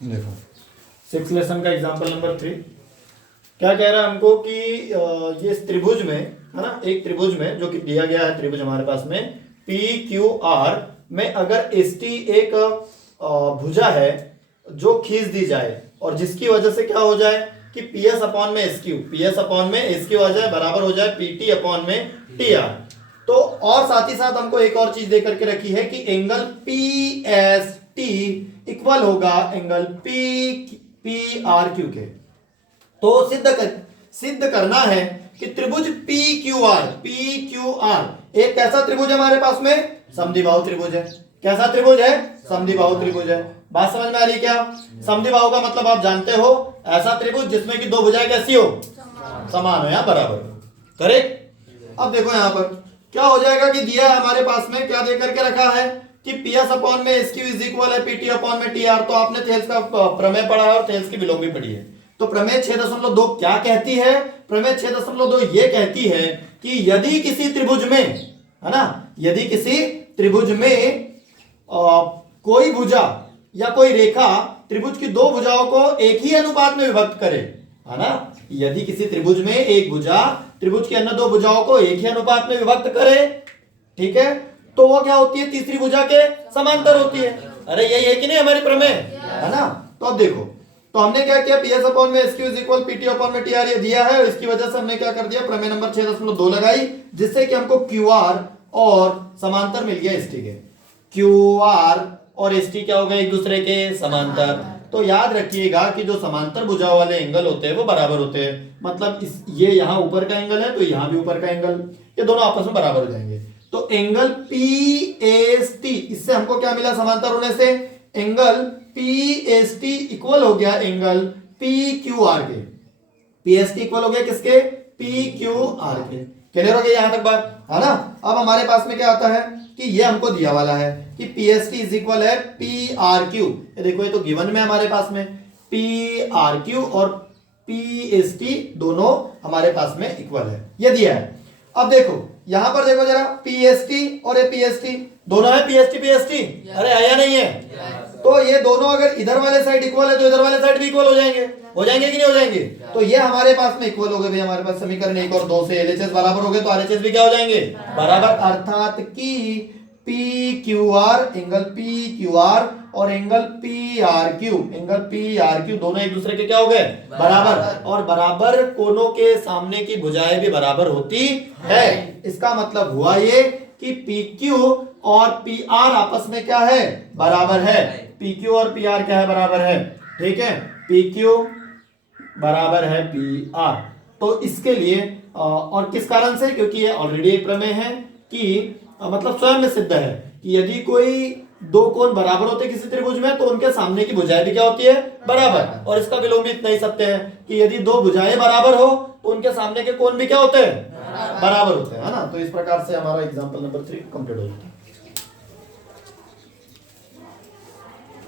देखो 6 लेसन का example number 3 क्या कह रहा है हमको कि ये इस त्रिभुज में है ना, एक त्रिभुज में जो कि दिया गया है त्रिभुज हमारे पास में पी क्यू आर में अगर एस टी एक भुजा है जो खींच दी जाए और जिसकी वजह से क्या हो जाए कि पी एस अपॉन में एस क्यू आ जाए बराबर हो जाए पी टी अपॉन में टी आर। तो और साथ ही साथ हमको एक और चीज दे करके रखी है कि angle P S T equal होगा एंगल पी आर क्यू के। तो सिद्ध करना है कि त्रिभुज पी क्यू आर एक कैसा त्रिभुज है हमारे पास में, समद्विबाहु त्रिभुज है। कैसा त्रिभुज है, समद्विबाहु त्रिभुज है। बात समझ में आ रही क्या? समद्विबाहु का मतलब आप जानते हो ऐसा त्रिभुज जिसमें कि दो भुजाएं कैसी हो, समान हो या बराबर हो। करेक्ट। अब देखो यहां पर क्या हो जाएगा कि दिया है हमारे पास में, क्या दे करके रखा है कि पी एस अपॉन में एस क्यू इज इक्वल है पी टी अपॉन में टी आर। तो आपने थेल्स का प्रमेय पढ़ा है और थेल्स की विलोम भी पढ़ी है। तो प्रमेय 6.2 क्या कहती है? प्रमेय 6.2 ये कहती है कि यदि किसी त्रिभुज में है ना, यदि किसी त्रिभुज में कोई भुजा या कोई रेखा त्रिभुज की दो भुजाओं को एक ही अनुपात में विभक्त करे, है ना, यदि किसी त्रिभुज में एक भुजा त्रिभुज की अन्य दो भुजाओं को एक ही अनुपात में विभक्त करे, ठीक है, तो वो क्या होती है, तीसरी भुजा के समांतर होती है। अरे यही है कि नहीं हमारी प्रमेय, है ना। तो अब देखो, तो हमने क्या किया, पी एस अपॉन में S Q is equal P T upon में टी आर ये दिया है, इसकी वजह से हमने क्या कर दिया, प्रमेय नंबर 6.2 लगाई, जिससे कि हमको क्यू आर और समांतर मिल गया एस टी के। क्यू आर और एस टी क्या हो गए, एक दूसरे के समांतर। तो याद रखिएगा कि जो समांतर भुजाओं वाले एंगल होते हैं वो बराबर होते हैं। मतलब ये यहां ऊपर का एंगल है तो यहां भी ऊपर का एंगल, ये दोनों आपस में बराबर हो जाएंगे। तो एंगल पी एस टी, इससे हमको क्या मिला समांतर होने से, angle P S T equal हो गया एंगल पी क्यू आर के। पी एस टी इक्वल हो गया किसके, पी क्यू आर के। क्लियर हो गया यहां तक बात, है ना। अब हमारे पास में क्या आता है कि ये हमको दिया वाला है कि P S T is equal है पी आर क्यू। देखो ये तो गिवन में हमारे पास में पी आर क्यू और पी एस टी दोनों हमारे पास में इक्वल है, ये दिया है। अब देखो यहां पर देखो जरा, पी एस टी और पी एस टी दोनों है, पी एस टी। अरे आया नहीं है, तो ये दोनों अगर इधर वाले साइड इक्वल है तो इधर वाले साइड भी इक्वल हो जाएंगे कि नहीं हो जाएंगे? तो ये हमारे पास में इक्वल हो गए भाई, हमारे पास समीकरण 1 और 2 से एलएचएस बराबर हो गए तो आरएचएस भी क्या हो जाएंगे, बराबर। अर्थात कि P Q R, angle P Q R और एंगल पी आर क्यू दोनों एक दूसरे के क्या हो गए, बराबर। और बराबर कोनों के सामने की भुजाएं भी बराबर होती है। इसका मतलब हुआ ये कि पी क्यू और पी आर आपस में क्या है, बराबर है। पी क्यू और पी आर क्या है, बराबर है, ठीक है। पी क्यू बराबर है पी आर। तो इसके लिए और किस कारण से, क्योंकि ये ऑलरेडी एक प्रमेय है कि मतलब स्वयं में सिद्ध है कि यदि कोई दो कोण बराबर होते किसी त्रिभुज में तो उनके सामने की भुजाएं भी क्या होती है, बराबर। और इसका विलोम भी इतना ही सत्य है कि यदि दो भुजाएं बराबर हो तो उनके सामने के कोण भी क्या होते हैं, बराबर होते हैं, है ना। तो इस प्रकार से हमारा एग्जांपल नंबर 3 कंप्लीट हो जाता है।